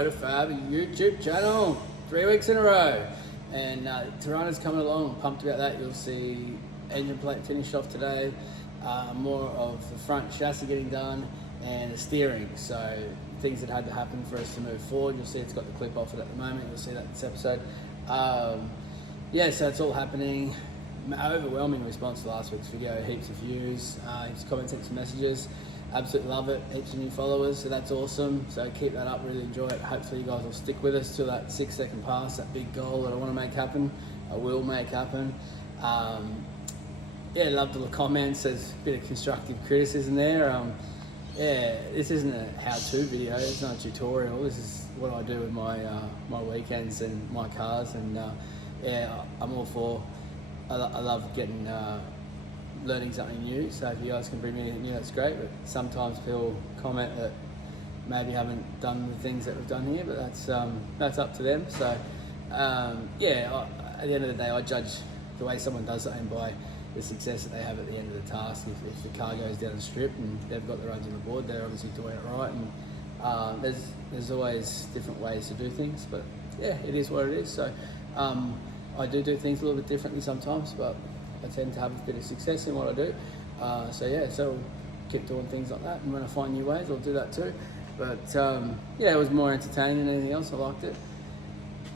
Motofab YouTube channel, 3 weeks in a row. And Torana's coming along, I'm pumped about that. You'll see engine plate finished off today, more of the front chassis getting done, and the steering. So things that had to happen for us to move forward. You'll see it's got the clip off it at the moment. You'll see that in this episode. Yeah, so it's all happening. Overwhelming response to last week's video, heaps of views, heaps of comments, heaps of messages. Absolutely love it, heaps of new followers, so that's awesome. So keep that up, really enjoy it. Hopefully you guys will stick with us till that 6-second pass, that big goal that I want to make happen, I will make happen. Yeah, loved all the comments, there's a bit of constructive criticism there. Yeah, this isn't a how-to video, it's not a tutorial, this is what I do with my my weekends and my cars, and yeah, I'm all for. I love getting learning something new, so if you guys can bring me anything new, that's great. But sometimes people comment that maybe haven't done the things that we've done here, but that's up to them. So yeah, at the end of the day, I judge the way someone does something by the success that they have at the end of the task. If the car goes down the strip and they've got their runs on the board, they're obviously doing it right. And there's always different ways to do things, but yeah, it is what it is. So I do things a little bit differently sometimes, but I tend to have a bit of success in what I do. So yeah, so I'll keep doing things like that, and when I find new ways, I'll do that too. But yeah, it was more entertaining than anything else. I liked it.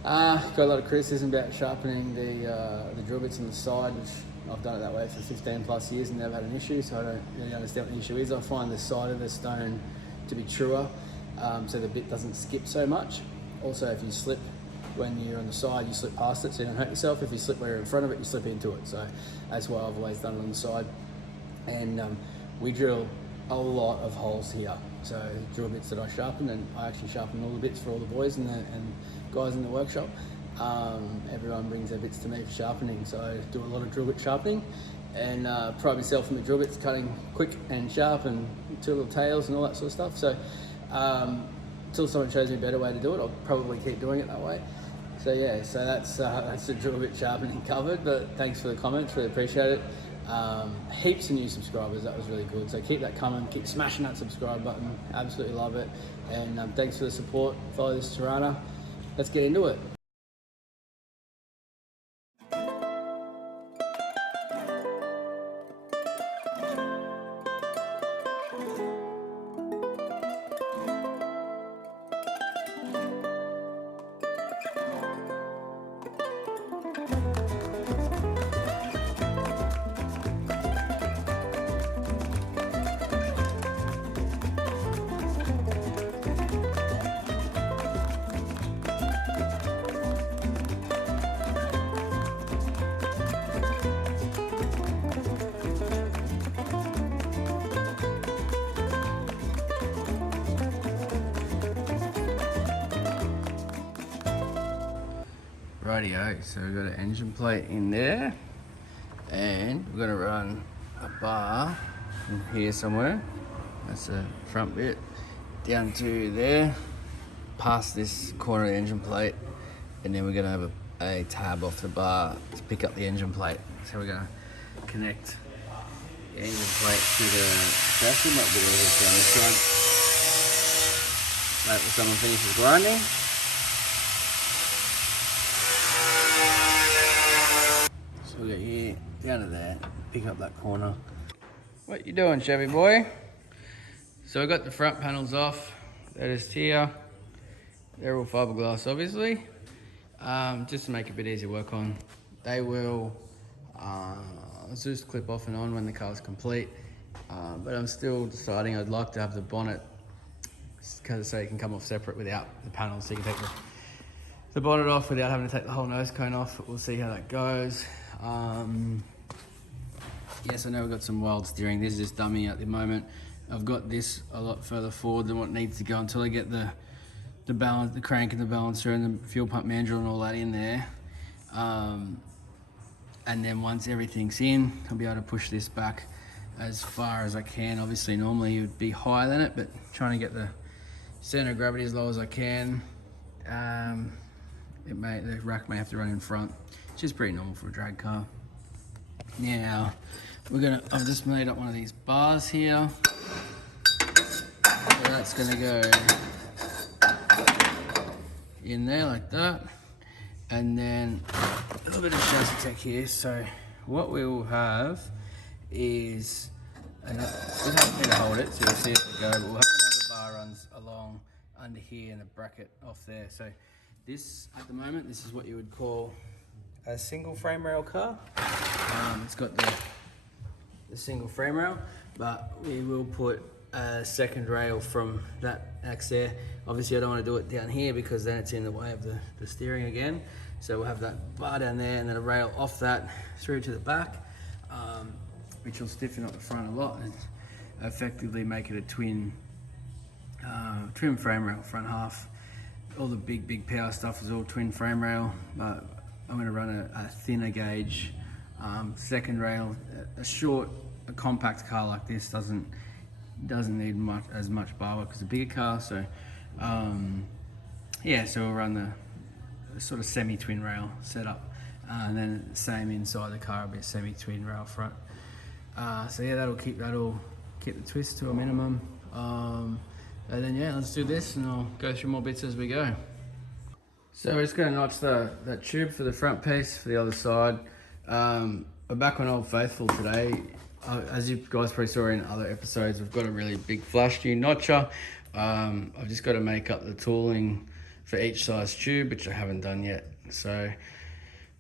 Got a lot of criticism about sharpening the drill bits on the side, which I've done it that way for 15 plus years and never had an issue, so I don't really understand what the issue is. I find the side of the stone to be truer, so the bit doesn't skip so much. Also, if you slip when you're on the side, you slip past it, so you don't hurt yourself. If you slip where you're in front of it, you slip into it. So that's why I've always done it on the side. And we drill a lot of holes here. So drill bits that I sharpen, and I actually sharpen all the bits for all the boys and guys in the workshop. Everyone brings their bits to me for sharpening, so I do a lot of drill bit sharpening, and pride myself in the drill bits cutting quick and sharp, and two little tails and all that sort of stuff. So until someone shows me a better way to do it, I'll probably keep doing it that way. So yeah, so that's the drill bit sharpening covered, but thanks for the comments, really appreciate it. Heaps of new subscribers, that was really good. So keep that coming, keep smashing that subscribe button, absolutely love it. And thanks for the support, follow this Torana. Let's get into it. Rightio, so we've got an engine plate in there, and we're going to run a bar in here somewhere. That's the front bit, down to there, past this corner of the engine plate, and then we're going to have a tab off the bar to pick up the engine plate. So we're going to connect the engine plate to the chassis. Might be a little bit down this side. Wait till someone finishes grinding. So we'll get here, down to there, pick up that corner. What you doing, Chevy boy? So I got the front panels off. They're just here. They're all fiberglass, obviously. Just to make it a bit easier to work on. They will just clip off and on when the car's complete. But I'm still deciding I'd like to have the bonnet so you can come off separate without the panels, so you can take the bonnet off without having to take the whole nose cone off. We'll see how that goes. Yes, I know we've got some wild steering. This is just dummy at the moment. I've got this a lot further forward than what needs to go until I get the balance, the crank and the balancer and the fuel pump mandrel and all that in there. And then once everything's in, I'll be able to push this back as far as I can. Obviously, normally it would be higher than it, but trying to get the center of gravity as low as I can. The rack may have to run in front, which is pretty normal for a drag car. Now, I've just made up one of these bars here. So that's gonna go in there like that. And then a little bit of chassis tech here. So what we will have is, and we don't need to hold it so you'll see it go, but we'll have another bar runs along under here and a bracket off there. So this, at the moment, this is what you would call a single frame rail car. It's got the single frame rail, but we will put a second rail from that axe there. Obviously I don't want to do it down here because then it's in the way of the steering again. So we'll have that bar down there and then a rail off that through to the back, which will stiffen up the front a lot and effectively make it a twin frame rail front half. All the big power stuff is all twin frame rail, but I'm going to run a thinner gauge second rail. A compact car like this doesn't need as much bar work as a bigger car. So yeah, so we'll run the sort of semi-twin rail setup, and then same inside the car will be a semi-twin rail front. So yeah, that'll keep the twist to a minimum. And then yeah, let's do this and I'll go through more bits as we go. So we're just going to notch that tube for the front piece for the other side. We're back on Old Faithful today. As you guys probably saw in other episodes, we've got a really big flash tube notcher. I've just got to make up the tooling for each size tube, which I haven't done yet. So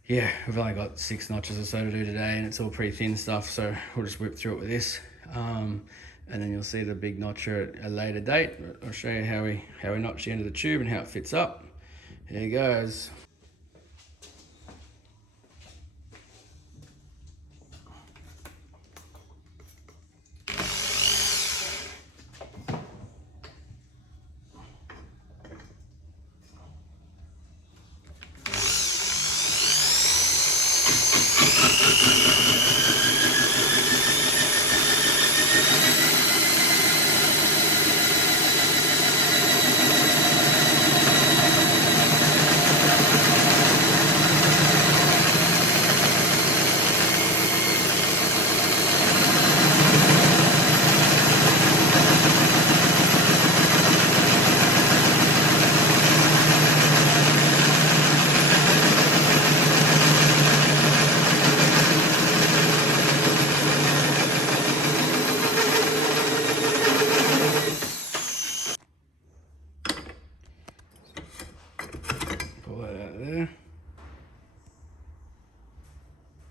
yeah, we've only got 6 notches or so to do today, and it's all pretty thin stuff, so we'll just whip through it with this. And then you'll see the big notcher at a later date. I'll show you how we notch the end of the tube and how it fits up. Here it goes. Pull that out of there.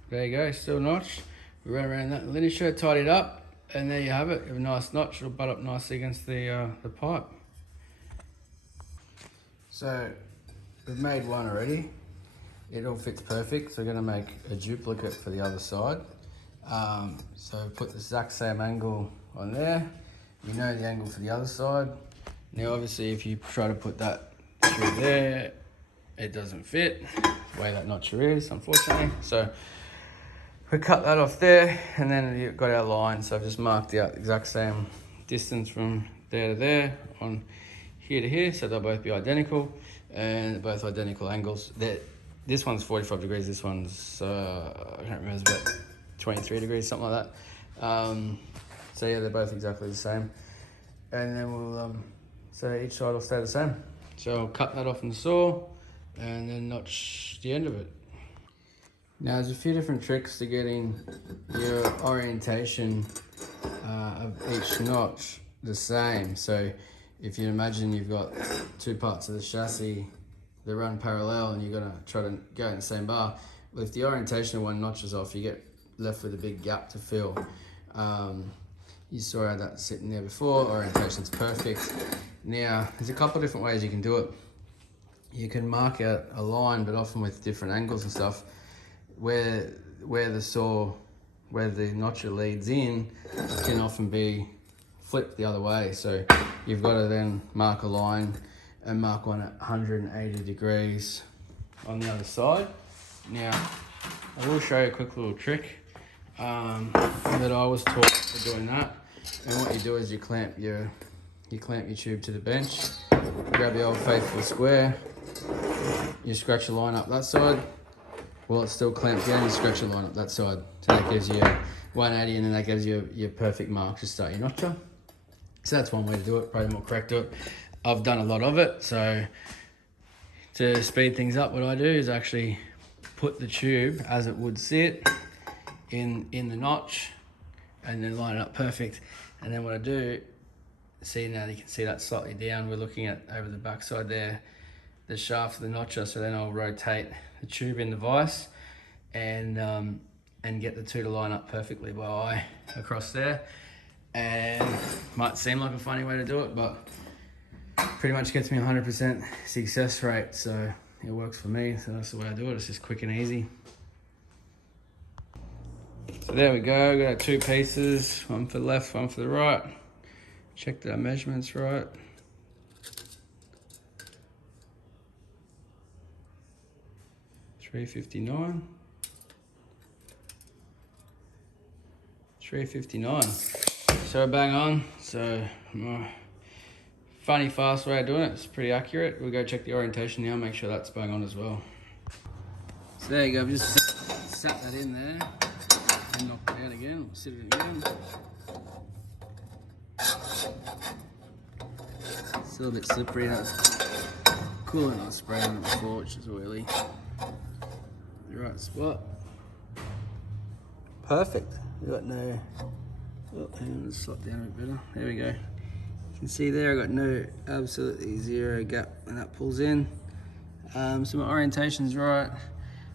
There you go, still notched. We ran around that linear shirt, tied it up, and there you have it. You have a nice notch, it'll butt up nicely against the pipe. So we've made one already. It all fits perfect, so we're going to make a duplicate for the other side. So put the exact same angle on there. You know the angle for the other side. Now obviously if you try to put that through there, it doesn't fit the way that notcher is, unfortunately. So we cut that off there, and then you've got our line. So I've just marked out the exact same distance from there to there on here to here, so they'll both be identical, and both identical angles. This one's 45 degrees, this one's I can't remember, it's about 23 degrees, something like that. So yeah, they're both exactly the same, and then we'll so each side will stay the same. So I'll cut that off in the saw and then notch the end of it. Now there's a few different tricks to getting your orientation of each notch the same. So if you imagine you've got 2 parts of the chassis that run parallel and you're gonna try to go in the same bar, well, if the orientation of one notches off, you get left with a big gap to fill. You saw how that's sitting there before, orientation's perfect. Now, there's a couple of different ways you can do it. You can mark out a line, but often with different angles and stuff, where the notcher leads in can often be flipped the other way. So you've got to then mark a line and mark one at 180 degrees on the other side. Now, I will show you a quick little trick that I was taught for doing that. And what you do is you clamp your tube to the bench, grab the Old Faithful square, you scratch a line up that side. While it's still clamped down, you scratch a line up that side. So that gives you 180, and then that gives you your perfect mark to start your notcher. So that's one way to do it, probably more correct to it. I've done a lot of it, so to speed things up, what I do is actually put the tube as it would sit in the notch and then line it up perfect. And then what I do, see now you can see that slightly down, we're looking at over the backside there, the shaft of the notcher. So then I'll rotate the tube in the vise and get the two to line up perfectly by eye across there. And might seem like a funny way to do it, but pretty much gets me 100% success rate. So it works for me. So that's the way I do it. It's just quick and easy. So there we go. Got our two pieces, one for the left, one for the right. Check that our measurements right. $359. So bang on. So funny fast way of doing it. It's pretty accurate. We'll go check the orientation now, make sure that's bang on as well. So there you go. I've just sat that in there and knocked it out again. We'll sit it again. Still a bit slippery. That's cool, and I sprayed on it before, which is oily. The right spot. Perfect. We've got no. Oh, hang on, let's slot down a bit better. There we go. You can see there, I got no, absolutely zero gap when that pulls in. So my orientation's right,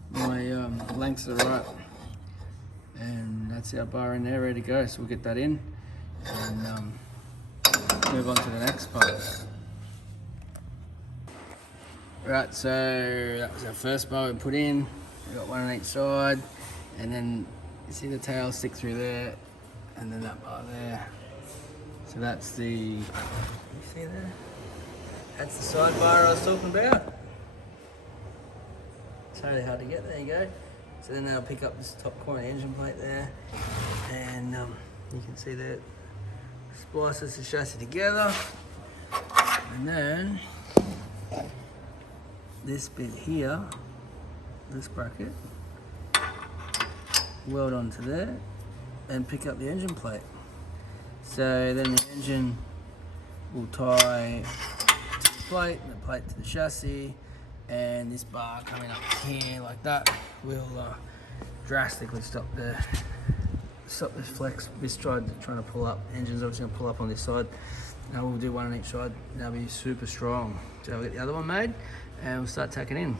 my lengths are right, and that's our bar in there ready to go. So we'll get that in and move on to the next part. Right, so that was our first bar we put in. We got one on each side, and then you see the tail stick through there, and then that bar there. So that's the, you see there? That's the side bar I was talking about. It's really hard to get, there you go. So then I'll pick up this top corner engine plate there, and you can see that splices the chassis together. And then this bit here, this bracket, weld onto there and pick up the engine plate. So then the engine will tie to the plate and the plate to the chassis, and this bar coming up here like that will drastically stop this flex. This trying to pull up. The engine's obviously going to pull up on this side. Now we'll do one on each side. That'll be super strong. So I'll get the other one made and we'll start tacking in.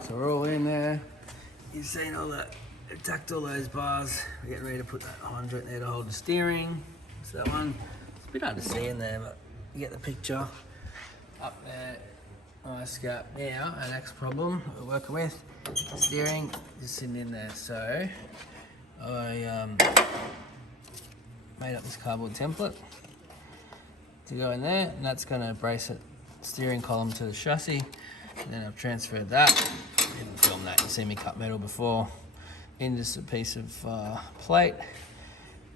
So we're all in there. You've seen all that, we've tacked all those bars. We're getting ready to put that hydrant there to hold the steering. So that one, it's a bit hard to see in there, but you get the picture. Up there, nice gap. Now, our next problem we're working with, steering just sitting in there. So I made up this cardboard template to go in there, and that's gonna brace it, steering column to the chassis. And then I've transferred that, didn't film that, you see me cut metal before, in just a piece of plate.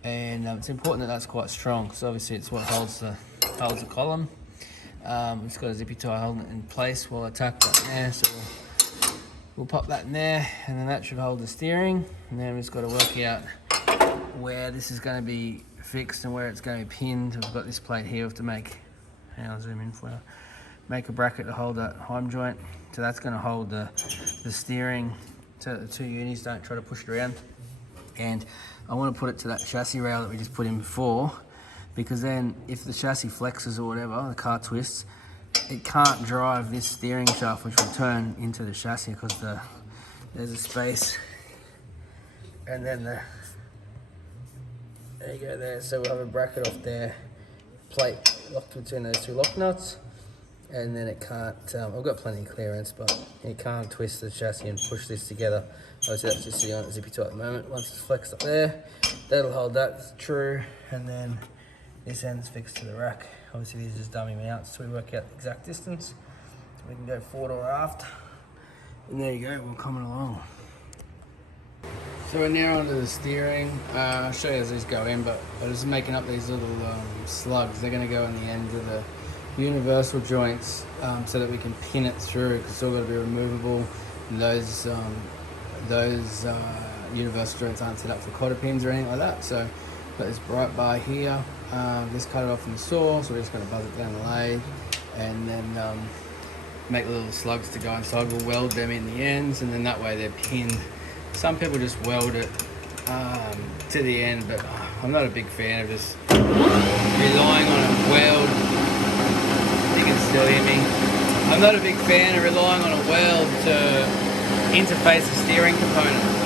And it's important that that's quite strong, because obviously it's what holds the column. It's got a zippy tie holding it in place while I tack that in there, so we'll pop that in there, and then that should hold the steering. And then we've just got to work out where this is going to be fixed and where it's going to be pinned. We've got this plate here, we have to make, I'll zoom in for you. Make a bracket to hold that heim joint. So that's going to hold the steering so that the two unis don't try to push it around. And I want to put it to that chassis rail that we just put in before, because then if the chassis flexes or whatever, the car twists, it can't drive this steering shaft, which will turn into the chassis, because the There's a space. And then there you go there. So we'll have a bracket off there, plate locked between those two lock nuts. And then it can't, I've got plenty of clearance, but it can't twist the chassis and push this together. Obviously that's just sitting on zippy toe at the moment. Once it's flexed up there, that'll hold that, it's true. And then this end's fixed to the rack. Obviously these are just dummy mounts, so we work out the exact distance. We can go forward or aft. And there you go, we're coming along. So we're now onto the steering. I'll show you as these go in, but I'm just making up these little slugs. They're gonna go in the ends of the universal joints so that we can pin it through, because it's all got to be removable. And those universal joints aren't set up for cotter pins or anything like that. So got this bright bar here. Just cut it off from the saw, so we're just going to buzz it down the lathe, and then make little slugs to go inside. We'll weld them in the ends, and then that way they're pinned. Some people just weld it to the end, but I'm not a big fan of just relying on a weld. You can still hear me. I'm not a big fan of relying on a weld to interface the steering component.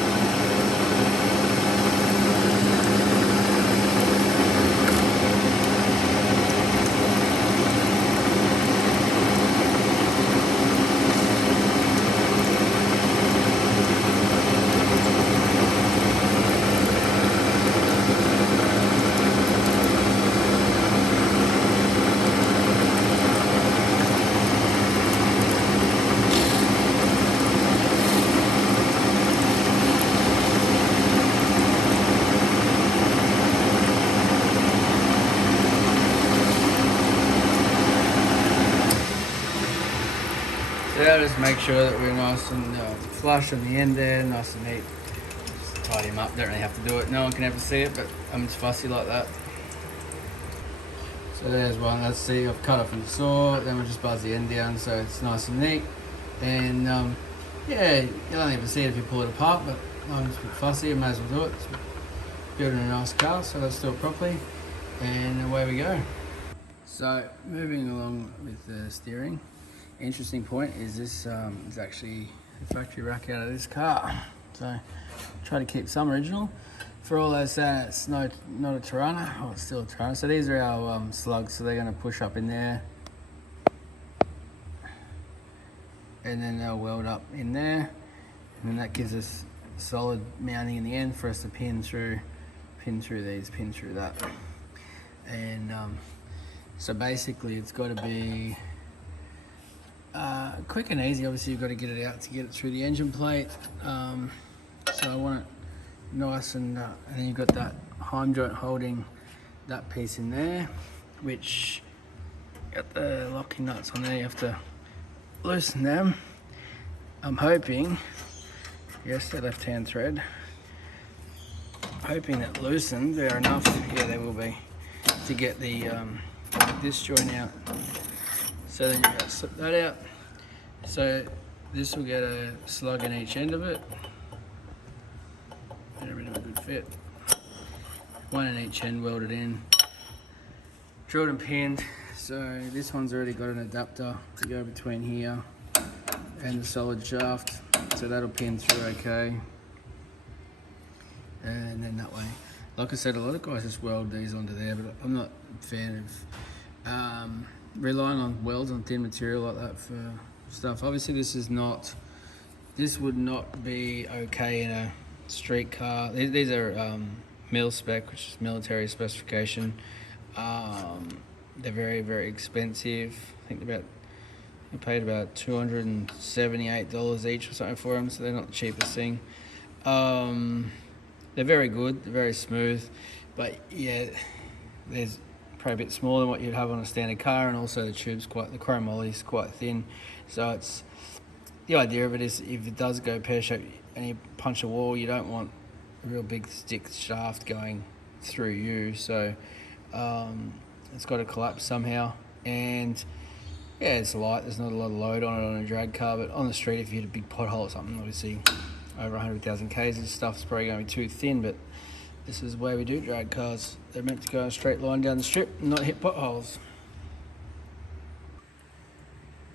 So just make sure that we're nice and flush on the end there, nice and neat. Just tidy them up, don't really have to do it. No one can ever see it, but I'm just fussy like that. So there's one, let's see, I've cut off in the saw, then we'll just buzz the end down so it's nice and neat. And yeah, you'll only ever see it if you pull it apart, but I'm just a bit fussy, I may as well do it. It's building a nice car, so let's do it properly. And away we go. So moving along with the steering. Interesting point is this is actually the factory rack out of this car. So try to keep some original. For all those saying it's not a Torana, oh it's still a Torana. So these are our slugs, so they're going to push up in there. And then they'll weld up in there. And then that gives us solid mounting in the end for us to pin through these, pin through that. And so basically it's got to be quick and easy. Obviously you've got to get it out to get it through the engine plate. So I want it nice and then you've got that heim joint holding that piece in there, which got the locking nuts on there. You have to loosen them. I'm hoping, yes, the left hand thread, hoping that loosened they're enough, yeah they will be, to get the this joint out. So then you've got to slip that out. So this will get a slug in each end of it. And a bit of a good fit. One in each end welded in. Drilled and pinned. So this one's already got an adapter to go between here and the solid shaft. So that'll pin through okay. And then that way. Like I said, a lot of guys just weld these onto there, but I'm not a fan of relying on welds on thin material like that for stuff. Obviously this would not be okay in a street car. These are mil spec, which is military specification. They're very, very expensive. I think I paid about $278 each or something for them, so they're not the cheapest thing. They're very good, they're very smooth, but yeah, there's probably a bit smaller than what you'd have on a standard car, and also the tube's the chrome moly is quite thin. So it's the idea of it is if it does go pear-shaped and you punch a wall, you don't want a real big stick shaft going through you. So it's got to collapse somehow. And yeah, it's light. There's not a lot of load on it on a drag car, but on the street, if you hit a big pothole or something, obviously over 100,000 Ks, this stuff's probably going to be too thin. But this is the way we do drag cars. They're meant to go in a straight line down the strip and not hit potholes.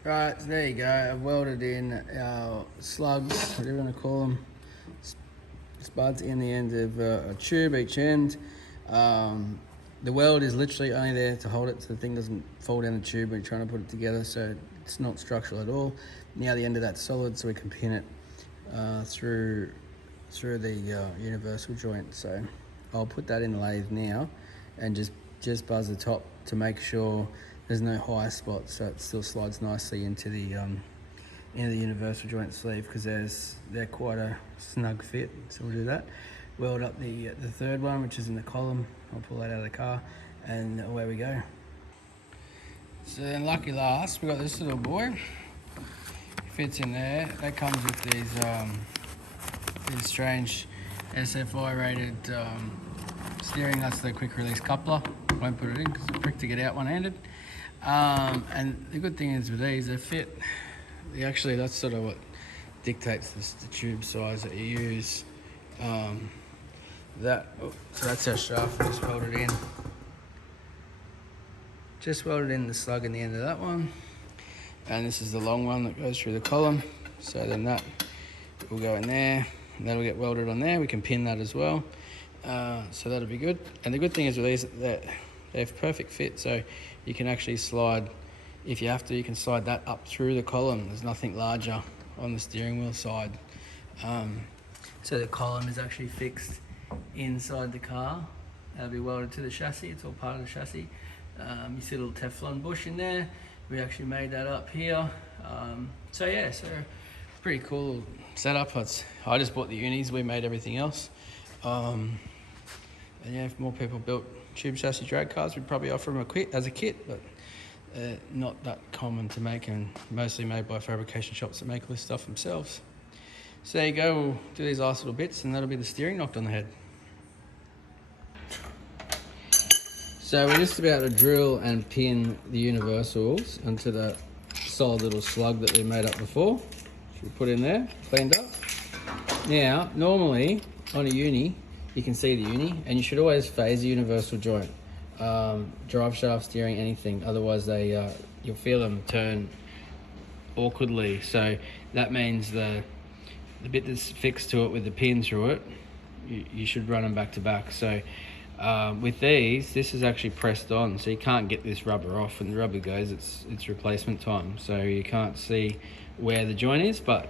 Right, so there you go. I've welded in our slugs, whatever you want to call them, spuds in the end of a tube each end. The weld is literally only there to hold it so the thing doesn't fall down the tube when you're trying to put it together, so it's not structural at all. Now the end of that's solid, so we can pin it through the universal joint. So I'll put that in the lathe now and just buzz the top to make sure there's no high spots, so it still slides nicely into the universal joint sleeve, because they're quite a snug fit. So we'll do that. Weld up the third one, which is in the column. I'll pull that out of the car, and away we go. So then, lucky last, we got this little boy. Fits in there. That comes with these strange SFI rated steering. That's the quick release coupler. Won't put it in because it's a prick to get out one-handed. And the good thing is with these, they fit. Actually, that's sort of what dictates the tube size that you use. So that's our shaft. Just welded in. Just welded in the slug in the end of that one. And this is the long one that goes through the column. So then that will go in there. And that'll get welded on there. We can pin that as well. So that'll be good. And the good thing is with these, that they have perfect fit. So you can actually slide, if you have to, you can slide that up through the column. There's nothing larger on the steering wheel side. So the column is actually fixed inside the car. That'll be welded to the chassis. It's all part of the chassis. You see a little Teflon bush in there. We actually made that up here. So yeah, so pretty cool setup. I just bought the unis. We made everything else. And yeah, if more people built tube chassis drag cars, we'd probably offer them as a kit, but not that common to make, and mostly made by fabrication shops that make all this stuff themselves. So there you go. We'll do these last little bits, and that'll be the steering knocked on the head. So we're just about to drill and pin the universals into the solid little slug that we made up before, which we put in there, cleaned up. Now, normally on a uni, you can see the uni, and you should always phase the universal joint. Drive shaft, steering, anything. Otherwise, you'll feel them turn awkwardly. So that means the bit that's fixed to it with the pin through it, you should run them back to back. So with these, this is actually pressed on, so you can't get this rubber off. When the rubber goes, it's replacement time, so you can't see where the joint is, but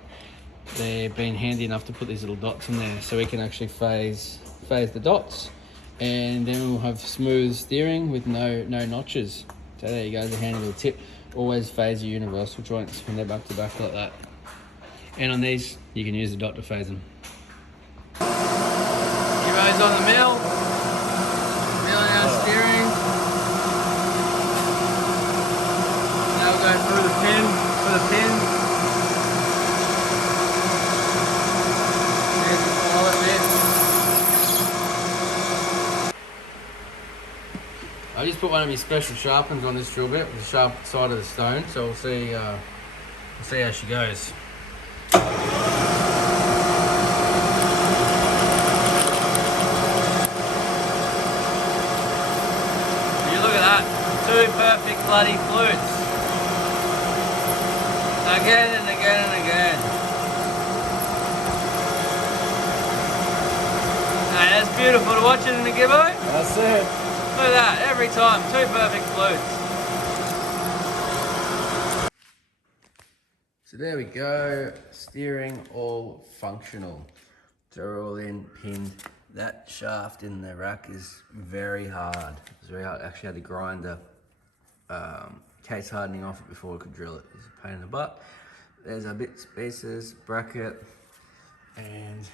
they've been handy enough to put these little dots in there, so we can actually phase the dots, and then we'll have smooth steering with no notches. So there you go, the handy little tip. Always phase your universal joints when they're back to back like that. And on these, you can use the dot to phase them. Hero's on the mill. Milling our steering. Now we'll go through the pin for the pins. There's the pilot bit. I just put one of my special sharpens on this drill bit with the sharp side of the stone, so we'll see how she goes. Two perfect bloody flutes. Again and again and again. Hey, that's beautiful to watch it in the gibbo. That's it. Look at that, every time, two perfect flutes. So there we go, steering all functional. So we're all in, pinned. That shaft in the rack is very hard. It's very hard. Actually had to grind the case hardening off it before we could drill it. It's a pain in the butt. There's our bits, pieces, bracket, and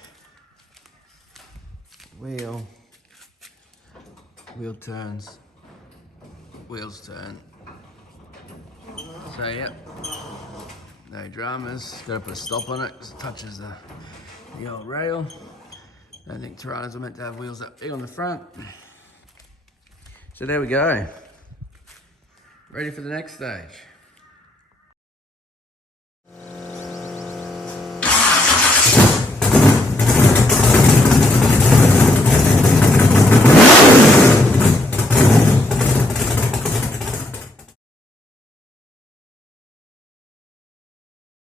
wheel turns, wheels turn. So yep, no dramas. Got to put a stop on it because it touches the old rail. I don't think Toranas are meant to have wheels that big on the front. So there we go. Ready for the next stage.